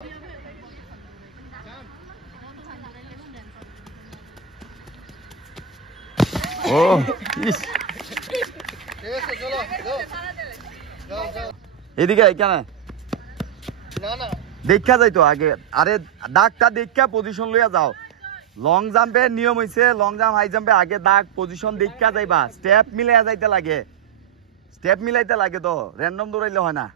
ও এদিকে কেন দেখা যাইতো আগে, আরে দাগটা দেখা পজিশন লইয়া যাও। লং জাম্পের নিয়ম হইছে লং জাম্প হাই জাম্পে আগে দাগ পজিশন দেখা যাইবা, স্টেপ মিলাইয়া যাইতে লাগে, স্টেপ মিলাইতে লাগে, তো র্যান্ডম দৌড়াইলে হয় না।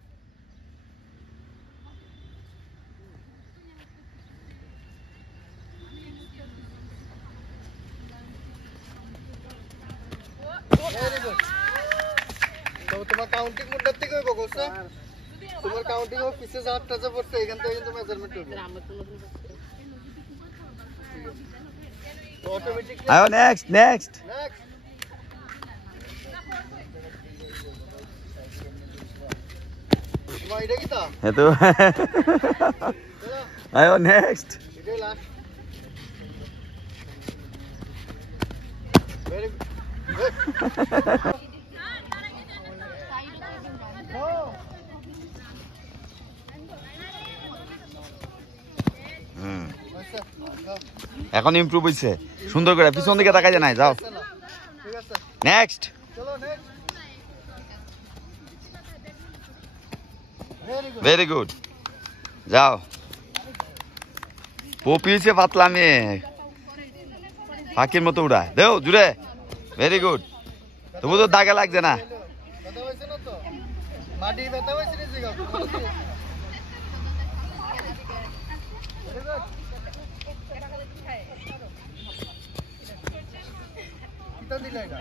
তোমার কাউন্টিং কোনটার থেকে হইব কোচ না? তোমার কাউন্টিং ও পিছে যাওয়ারটা যা পড়ছে এখান থেকে কিন্তু মেজারমেন্ট হবে অটোমেটিকলি। আয়ো নেক্সট নেক্সট এটা কি তা এতো আয়ো নেক্সট। এটা লাস্ট ভেরি গুড। এখন ইমপ্রুভ হইছে সুন্দর করে, পিছন দিকে তাকাই যায় নাই, যাও ঠিক আছে নেক্সট। চলো নেক্সট। ভেরি গুড, যাও। পপি হয়েছে পাতলা মেয়ে, পাখির মতো উড়ায় দেও জুড়ে। ভেরি গুড, তবু তো দাগে লাগছে না। ব্যথা হইছে না তো? মাটি ব্যথা হইছে রে জিগা। কিটা দিলা এটা?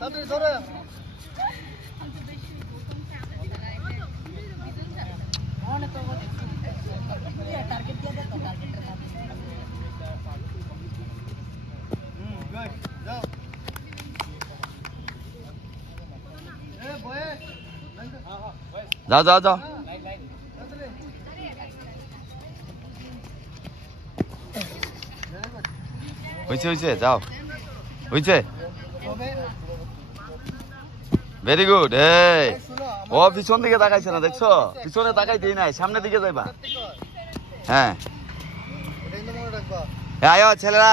তাড়াতাড়ি ধরে। গুড যাও। এ বয়ে যাও যাও যাও, হয়েছে হয়েছে, যাও হয়েছে। Very good. এই ও পিছন দিকে তাকাইছে না, দেখছো? পিছনে তাকাই দিই নাই, সামনের দিকে যাইবা। হ্যাঁ এটা কিন্তু মনে রাখবা। আয়ো ছেলেরা।